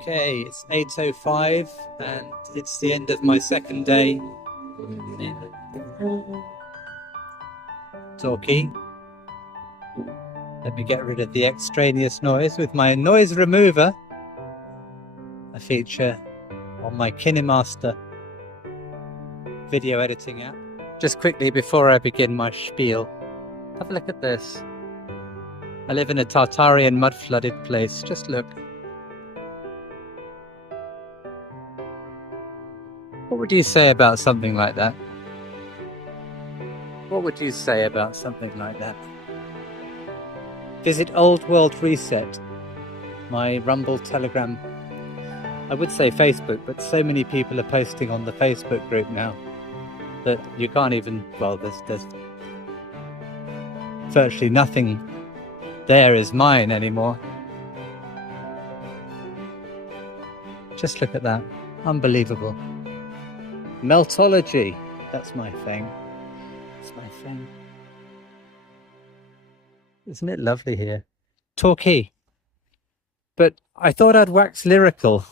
Okay, it's 8:05 and it's the end of my second day. Talkie. Let me get rid of the extraneous noise with my noise remover, a feature on my KineMaster video editing app. Just quickly before I begin my spiel, have a look at this. I live in a Tartarian mud-flooded place. Just look. What would you say about something like that? What would you say about something like that? Visit Old World Reset, my Rumble, Telegram, I would say Facebook, but so many people are posting on the Facebook group now that you can't even, well, there's virtually nothing there is mine anymore. Just look at that. Unbelievable. Meltology. That's my thing. That's my thing. Isn't it lovely here? Torquay. But I thought I'd wax lyrical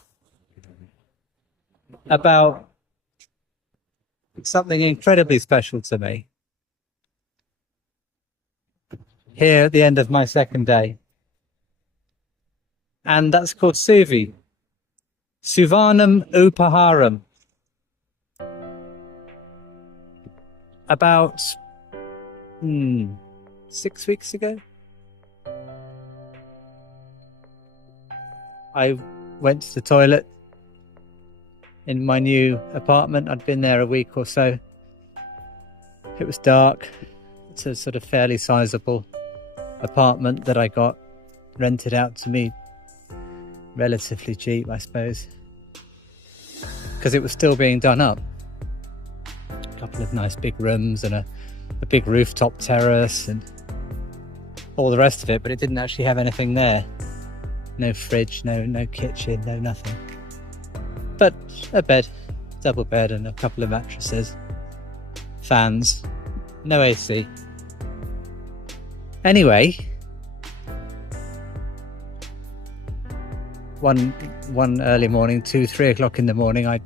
about something incredibly special to me here at the end of my second day. And that's called suvi. Suvanam upaharam. About 6 weeks ago, I went to the toilet in my new apartment. I'd been there a week or so. It was dark. It's a sort of fairly sizable apartment that I got rented out to me, relatively cheap, I suppose, because it was still being done up. A couple of nice big rooms and a big rooftop terrace and all the rest of it, but it didn't actually have anything there. No fridge, no kitchen, no nothing. But a bed, double bed, and a couple of mattresses, fans, no AC. Anyway, one early morning, 2-3 o'clock in the morning, I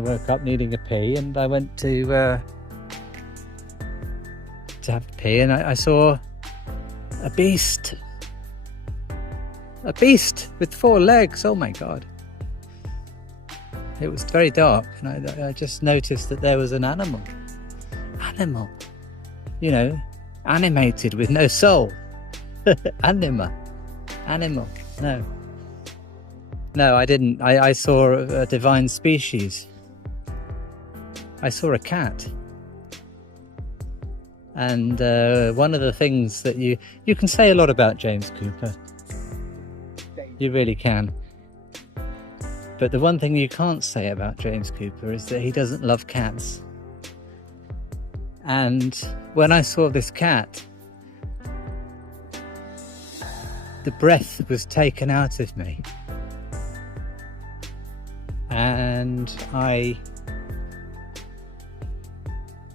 woke up needing a pee, and I went to have a pee, and I saw a beast with 4 legs. Oh my god! It was very dark, and I just noticed that there was an animal, animated with no soul. Animal. No, I didn't. I saw a divine species. I saw a cat. And one of the things that you can say a lot about James Cooper. You really can. But the one thing you can't say about James Cooper is that he doesn't love cats. And when I saw this cat, the breath was taken out of me. And I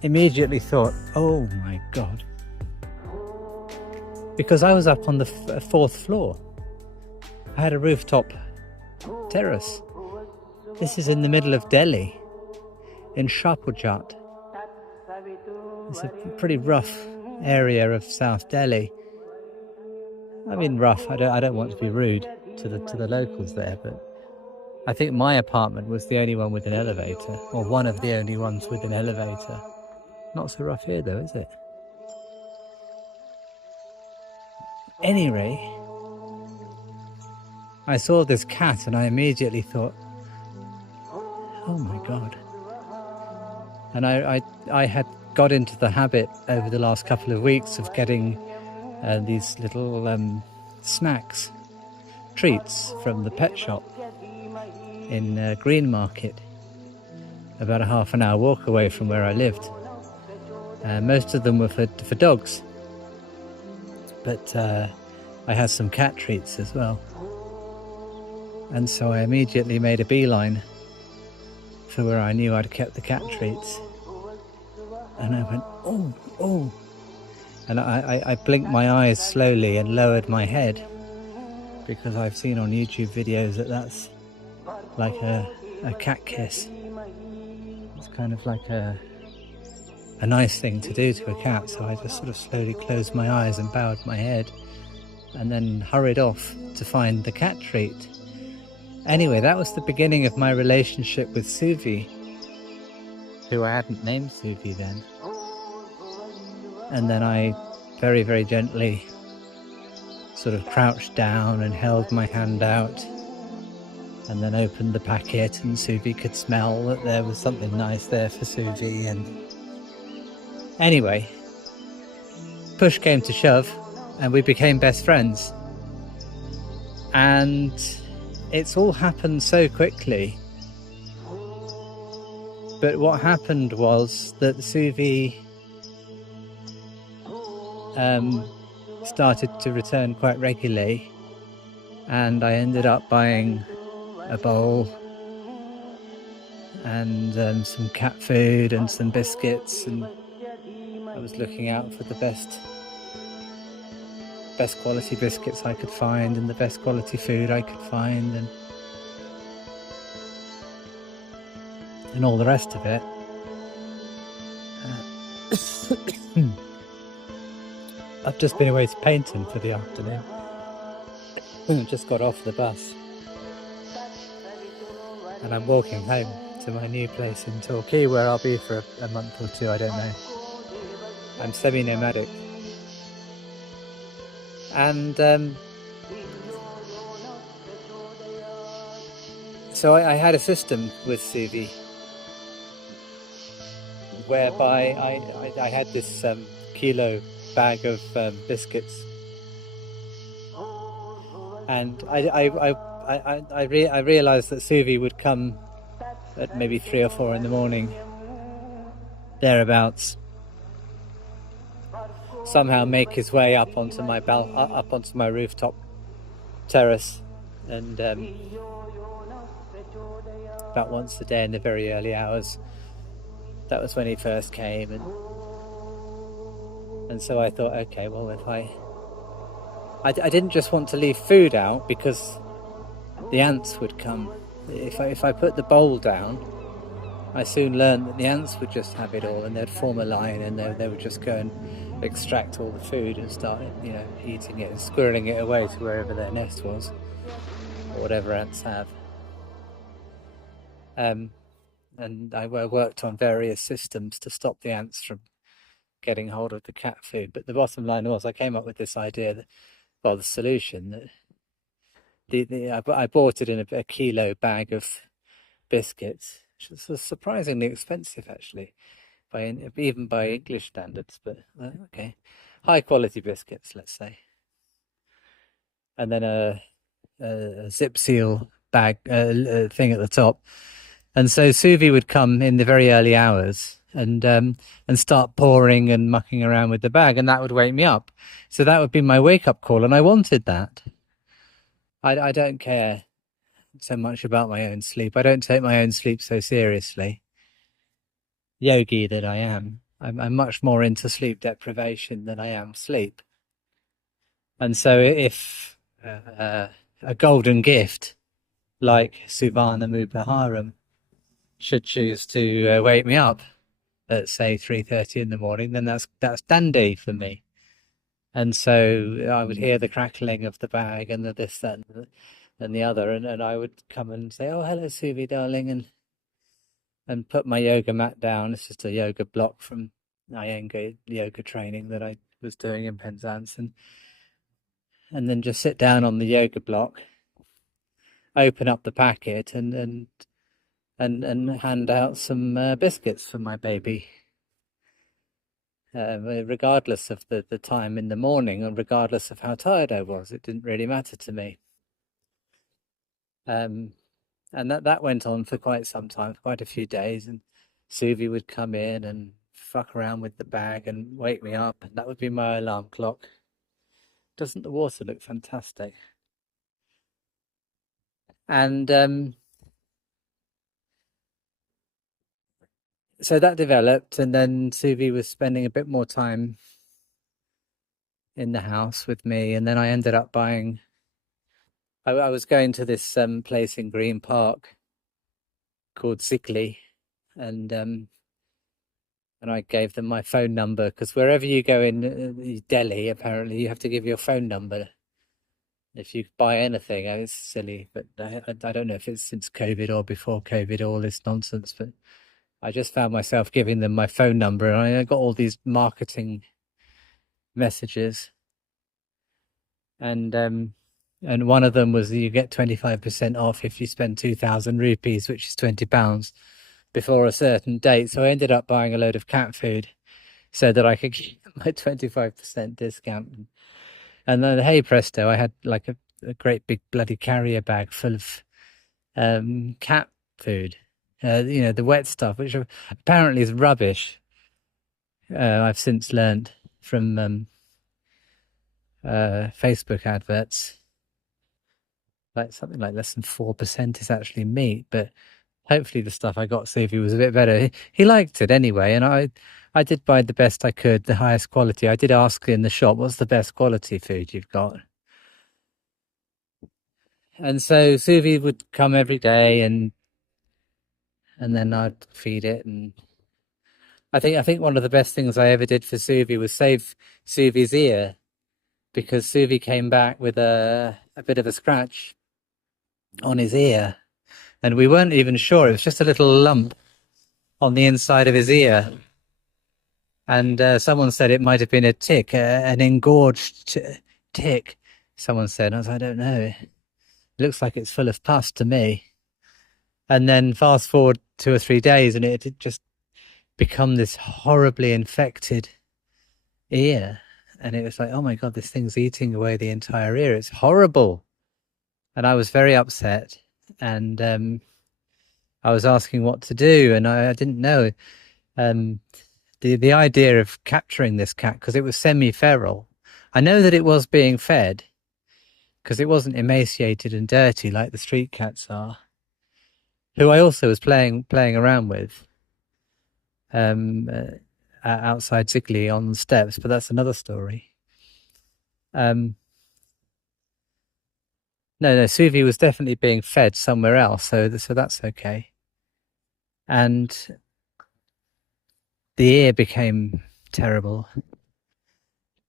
immediately thought, oh my god. Because I was up on the 4th floor. I had a rooftop terrace. This is in the middle of Delhi, in Shapurjat. It's a pretty rough area of South Delhi. I mean rough, I don't want to be rude to the locals there, but I think my apartment was the only one with an elevator, or one of the only ones with an elevator. Not so rough here though, is it? Anyway, I saw this cat and I immediately thought, oh my god. And I had got into the habit over the last couple of weeks of getting these little snacks, treats from the pet shop in Green Market, about a half an hour walk away from where I lived. Most of them were for dogs, but I had some cat treats as well. And so I immediately made a beeline for where I knew I'd kept the cat treats. And I went, oh. And I blinked my eyes slowly and lowered my head, because I've seen on YouTube videos that that's like a cat kiss. It's kind of like a nice thing to do to a cat, so I just sort of slowly closed my eyes and bowed my head and then hurried off to find the cat treat. Anyway, that was the beginning of my relationship with Suvi, who I hadn't named Suvi then. And then I very, very gently sort of crouched down and held my hand out and then opened the packet, and Suvi could smell that there was something nice there for Suvi. And anyway, push came to shove and we became best friends. And it's all happened so quickly. But what happened was that Suvi started to return quite regularly, and I ended up buying a bowl and some cat food and some biscuits, and I was looking out for the best quality biscuits I could find and the best quality food I could find, and all the rest of it. I've just been away to painting for the afternoon. Just got off the bus and I'm walking home to my new place in Torquay, where I'll be for a month or two, I don't know. I'm semi-nomadic. And so I had a system with Suvi whereby I had this kilo bag of biscuits, and I realised that Suvi would come at maybe 3 or 4 in the morning, thereabouts, somehow make his way up onto my rooftop terrace, and about once a day in the very early hours. That was when he first came, and so I thought, okay, well, if I didn't just want to leave food out because the ants would come. If I put the bowl down, I soon learned that the ants would just have it all, and they'd form a line, and they would just go and extract all the food and start, eating it and squirreling it away to wherever their nest was, or whatever ants have. And I worked on various systems to stop the ants from getting hold of the cat food. But the bottom line was, I came up with this idea that, well, the solution that I bought it in a kilo bag of biscuits, which was surprisingly expensive actually, even by English standards. But okay, high quality biscuits, let's say. And then a zip seal bag thing at the top. And so Suvi would come in the very early hours and start pouring and mucking around with the bag, and that would wake me up. So that would be my wake-up call, and I wanted that. I don't care so much about my own sleep. I don't take my own sleep so seriously. Yogi that I am, I'm much more into sleep deprivation than I am sleep. And so if a golden gift like Suvana Mupaharam should choose to wake me up at, say, 3:30 in the morning, then that's dandy for me. And so I would hear the crackling of the bag and the this, that, and the other, and I would come and say, "Oh, hello, Suvi, darling," and put my yoga mat down. It's just a yoga block from Iyengar yoga training that I was doing in Penzance, and then just sit down on the yoga block, open up the packet, and hand out some biscuits for my baby, regardless of the time in the morning, and regardless of how tired I was. It didn't really matter to me. And that went on for quite some time, quite a few days, and Suvi would come in and fuck around with the bag and wake me up, and that would be my alarm clock. Doesn't the water look fantastic? And so that developed, and then Suvi was spending a bit more time in the house with me, and then I ended up buying I was going to this place in Green Park called Zigli, and I gave them my phone number because wherever you go in Delhi, apparently you have to give your phone number if you buy anything. It's silly, but I don't know if it's since COVID or before COVID, all this nonsense. But I just found myself giving them my phone number, and I got all these marketing messages, and one of them was you get 25% off if you spend 2,000 rupees, which is £20, before a certain date. So I ended up buying a load of cat food so that I could get my 25% discount. And then, hey presto, I had like a great big bloody carrier bag full of cat food. The wet stuff, which apparently is rubbish. I've since learned from Facebook adverts. Like something like less than 4% is actually meat, but hopefully the stuff I got Suvi was a bit better. He liked it anyway, and I did buy the best I could, the highest quality. I did ask in the shop, what's the best quality food you've got? And so Suvi would come every day, and then I'd feed it. And I think one of the best things I ever did for Suvi was save Suvi's ear, because Suvi came back with a bit of a scratch on his ear, and we weren't even sure. It was just a little lump on the inside of his ear. And someone said it might have been a tick, an engorged tick. Someone said, I was, I don't know. It looks like it's full of pus to me. And then fast forward 2 or 3 days, and it had just become this horribly infected ear. And it was like, oh my God, this thing's eating away the entire ear. It's horrible. And I was very upset. And I was asking what to do, and I didn't know. The idea of capturing this cat, because it was semi-feral. I know that it was being fed, because it wasn't emaciated and dirty like the street cats are, who I also was playing around with outside Zigli on the steps, but that's another story. No, Suvi was definitely being fed somewhere else, so that's okay. And the ear became terrible,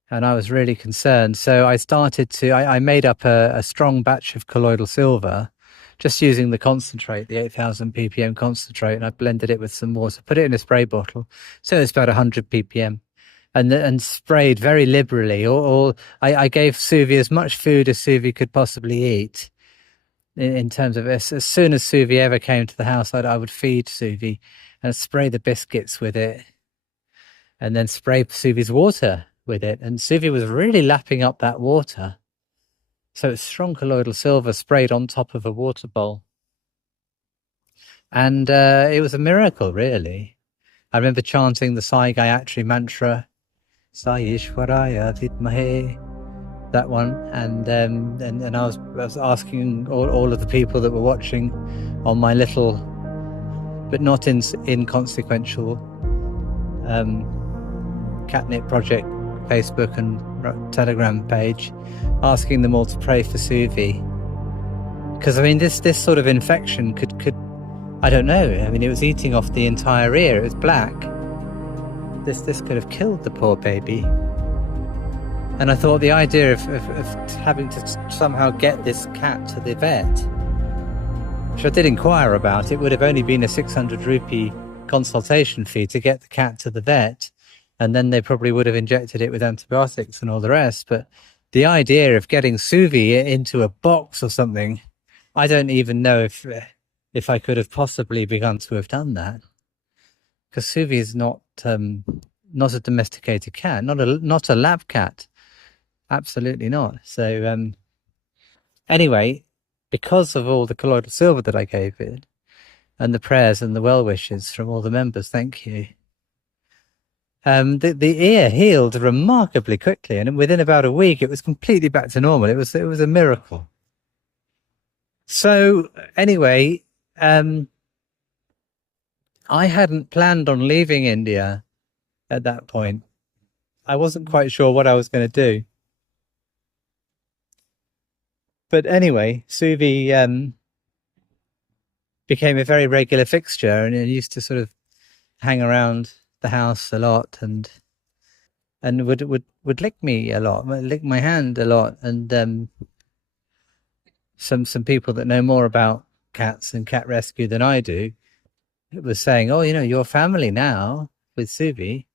and I was really concerned. So I started to, I made up a strong batch of colloidal silver, just using the concentrate, the 8,000 ppm concentrate, and I blended it with some water, put it in a spray bottle, so it's about 100 ppm, and sprayed very liberally. I gave Suvi as much food as Suvi could possibly eat. In terms of as soon as Suvi ever came to the house, I would feed Suvi and spray the biscuits with it, and then spray Suvi's water with it. And Suvi was really lapping up that water. So it's strong colloidal silver sprayed on top of a water bowl. And it was a miracle, really. I remember chanting the Sai Gayatri mantra, Sai Ishwaraya Vidmahe, that one. And I was asking all of the people that were watching on my little, but not inconsequential, Catnip Project Facebook and Telegram page, asking them all to pray for Suvi, because I mean this sort of infection could I don't know, I mean it was eating off the entire ear. It was black. This could have killed the poor baby. And I thought the idea of having to somehow get this cat to the vet, which I did inquire about, it would have only been a 600 rupee consultation fee to get the cat to the vet, and then they probably would have injected it with antibiotics and all the rest. But the idea of getting Suvi into a box or something, I don't even know if I could have possibly begun to have done that, because Suvi is not a domesticated cat, not a lab cat, absolutely not. So anyway, because of all the colloidal silver that I gave it, and the prayers and the well wishes from all the members, thank you. The ear healed remarkably quickly, and within about a week, it was completely back to normal. It was a miracle. So anyway, I hadn't planned on leaving India at that point. I wasn't quite sure what I was going to do. But anyway, suvi became a very regular fixture, and it used to sort of hang around the house a lot, and would lick me a lot, lick my hand a lot, and some people that know more about cats and cat rescue than I do was saying, "Oh, your family now with Suvi.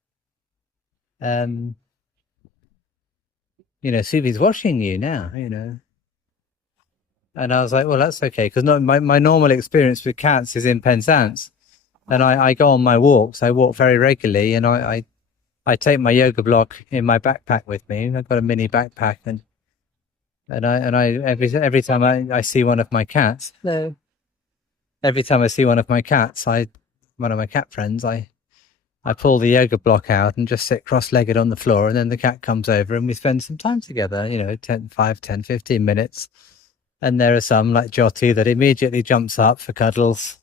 Um, Suvi's watching you now. And I was like, well, that's okay, because not my normal experience with cats is in Penzance, and I go on my walks. I walk very regularly, and I take my yoga block in my backpack with me. I've got a mini backpack, and I every time I see one of my cats, hello. Every time I see one of my cats, one of my cat friends, I pull the yoga block out and just sit cross-legged on the floor, and then the cat comes over and we spend some time together, 10, 15 minutes. And there are some like Jyoti that immediately jumps up for cuddles.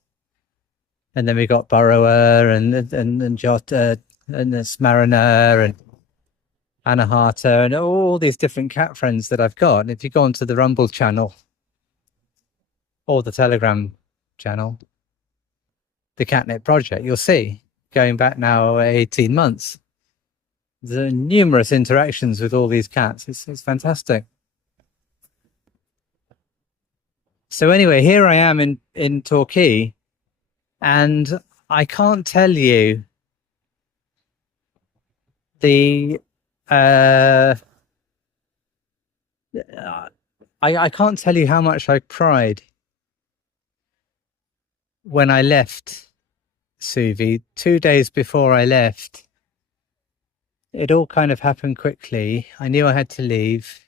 And then we got Burrower and Jot and Smariner and Anahata and all these different cat friends that I've got. And if you go onto the Rumble channel or the Telegram channel, the Catnip Project, you'll see, going back now 18 months, there are numerous interactions with all these cats. It's fantastic. So anyway, here I am in Torquay, and I can't tell you I can't tell you how much I cried when I left Suvi 2 days before I left. It all kind of happened quickly. I knew I had to leave.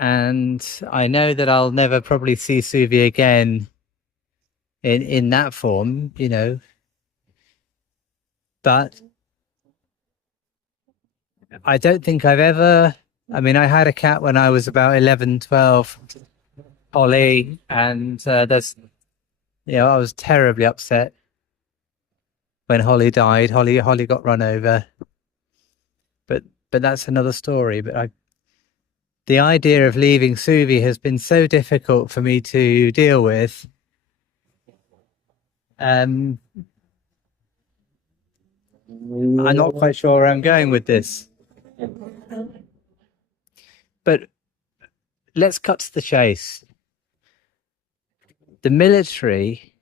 And I know that I'll never probably see Suvi again in that form, But I don't think I've ever... I mean, I had a cat when I was about 11, 12, Holly, and I was terribly upset when Holly died. Holly got run over. But that's another story. But the idea of leaving Suvi has been so difficult for me to deal with. I'm not quite sure where I'm going with this. But let's cut to the chase. The military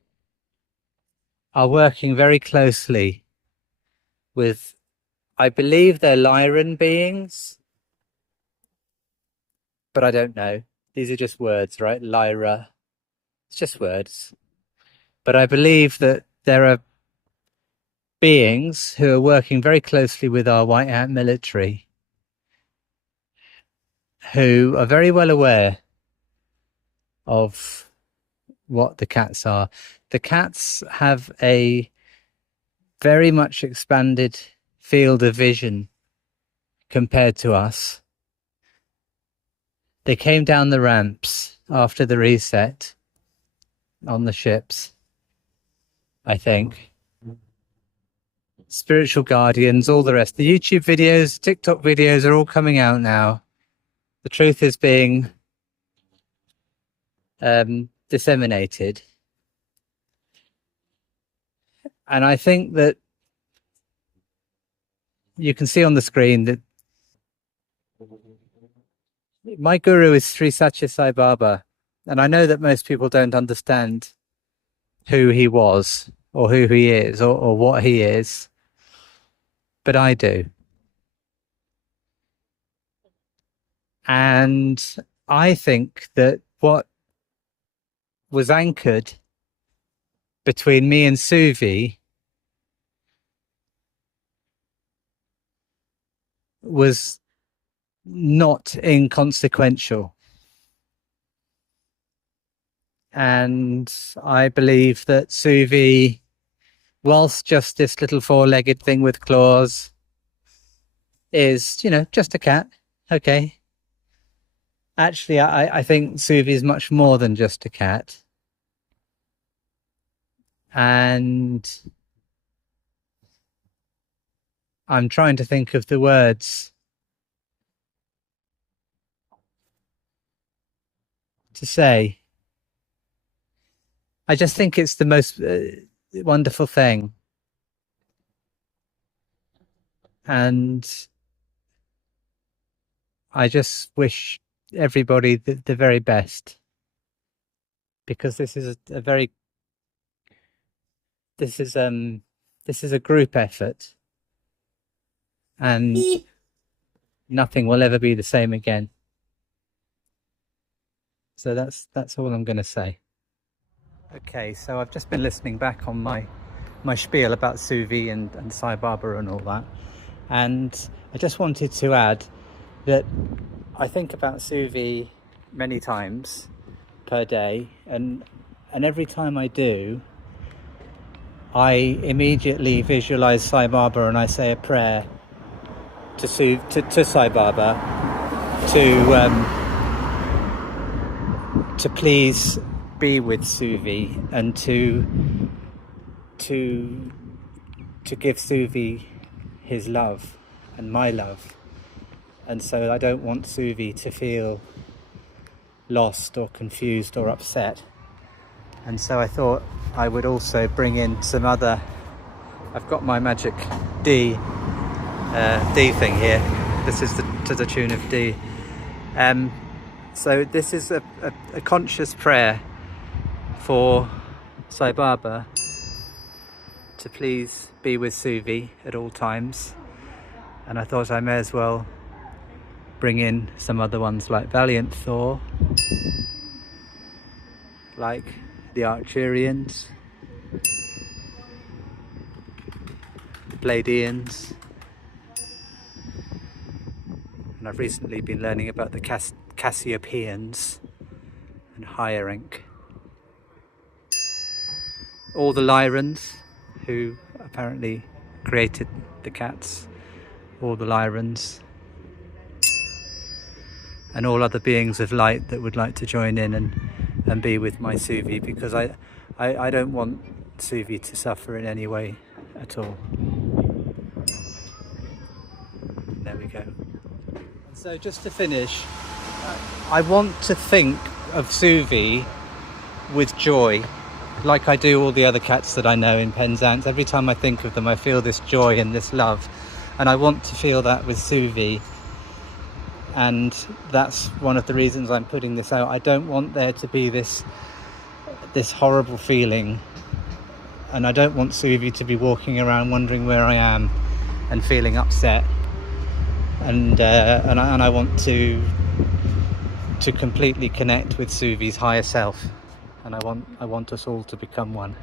are working very closely with, I believe they're Lyran beings, but I don't know. These are just words, right? Lyra. It's just words. But I believe that there are beings who are working very closely with our white hat military, who are very well aware of what the cats are. The cats have a very much expanded field of vision compared to us. They came down the ramps after the reset on the ships, I think. Spiritual guardians, all the rest. The YouTube videos, TikTok videos are all coming out now. The truth is being disseminated. And I think that you can see on the screen that my guru is Sri Satya Sai Baba. And I know that most people don't understand who he was or who he is or what he is, but I do. And I think that what was anchored between me and Suvi was not inconsequential. And I believe that Suvi, whilst just this little four-legged thing with claws, is, just a cat. Okay. Actually, I think Suvi is much more than just a cat. And I'm trying to think of the words. to say. I just think it's the most wonderful thing. And I just wish everybody the very best, because this is this is a group effort, and nothing will ever be the same again. So that's all I'm going to say. Okay, so I've just been listening back on my spiel about suvi and Sai Baba and all that, and I just wanted to add that I think about suvi many times per day, and every time I do, I immediately visualize Sai Baba and I say a prayer to Sai Baba to please be with Suvi, and to give Suvi his love and my love. And so I don't want Suvi to feel lost or confused or upset. And so I thought I would also bring in some other, I've got my magic D thing here. This is to the tune of D. So this is a conscious prayer for Sai Baba to please be with Suvi at all times. And I thought I may as well bring in some other ones like Valiant Thor, like the Arcturians, Pleiadians, and I've recently been learning about the Cassiopeans and higher rank. All the Lyrans, who apparently created the cats, all the Lyrans, and all other beings of light that would like to join in and be with my Suvi, because I don't want Suvi to suffer in any way at all. There we go. So just to finish, I want to think of Suvi with joy, like I do all the other cats that I know in Penzance. Every time I think of them, I feel this joy and this love, and I want to feel that with Suvi. And that's one of the reasons I'm putting this out. I don't want there to be this horrible feeling, and I don't want Suvi to be walking around wondering where I am and feeling upset. And I want to completely connect with Suvi's higher self, and I want us all to become one.